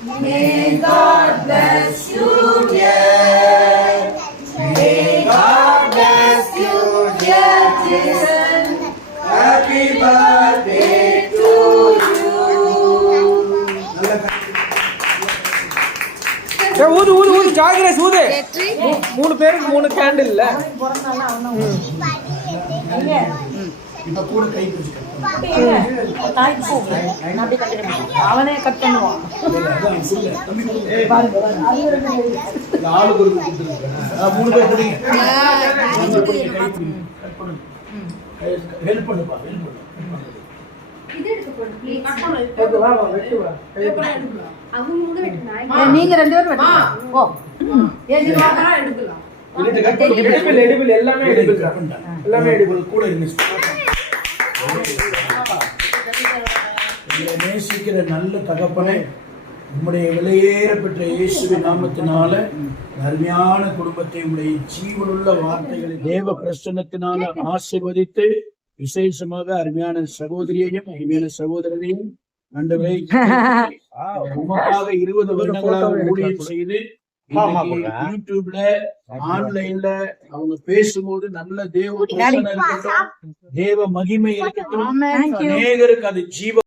May God bless you, dear. May God bless you, dear Jason. Happy birthday to you. ஊது ஊது ஊது ஜாகிரஸ் ஊது. 3 பேருக்கு 3 கேண்டில் இல்ல. இப்ப கூட கை பிடிச்சு அவனே கட் பண்ணுவான். ஹெல்ப் பண்ணுப்பா. நீங்க 2 பேரும் நேசிக்கிற நல்ல தகப்பனை உம்முடைய விலையேற பெற்ற இயேசுவின் நாமத்தினால அருமையான குடும்பத்தை உடைய ஜீவனுள்ள வார்த்தைகளை தேவ பிரசன்னத்தினால ஆசீர்வதித்து விசேஷமாக அருமையான சகோதரியையும் அருமையான சகோதரரையும் ஆண்டவரே உமக்காக 20 வருடங்களாக ஊழியம் செய்து யூடியூப்ல ஆன்லைன்ல அவங்க பேசும்போது நல்ல தேவ பிரசன்னம் இருக்கட்டும், தேவ மகிமை இருக்கட்டும், அநேகருக்கு அது ஜீவ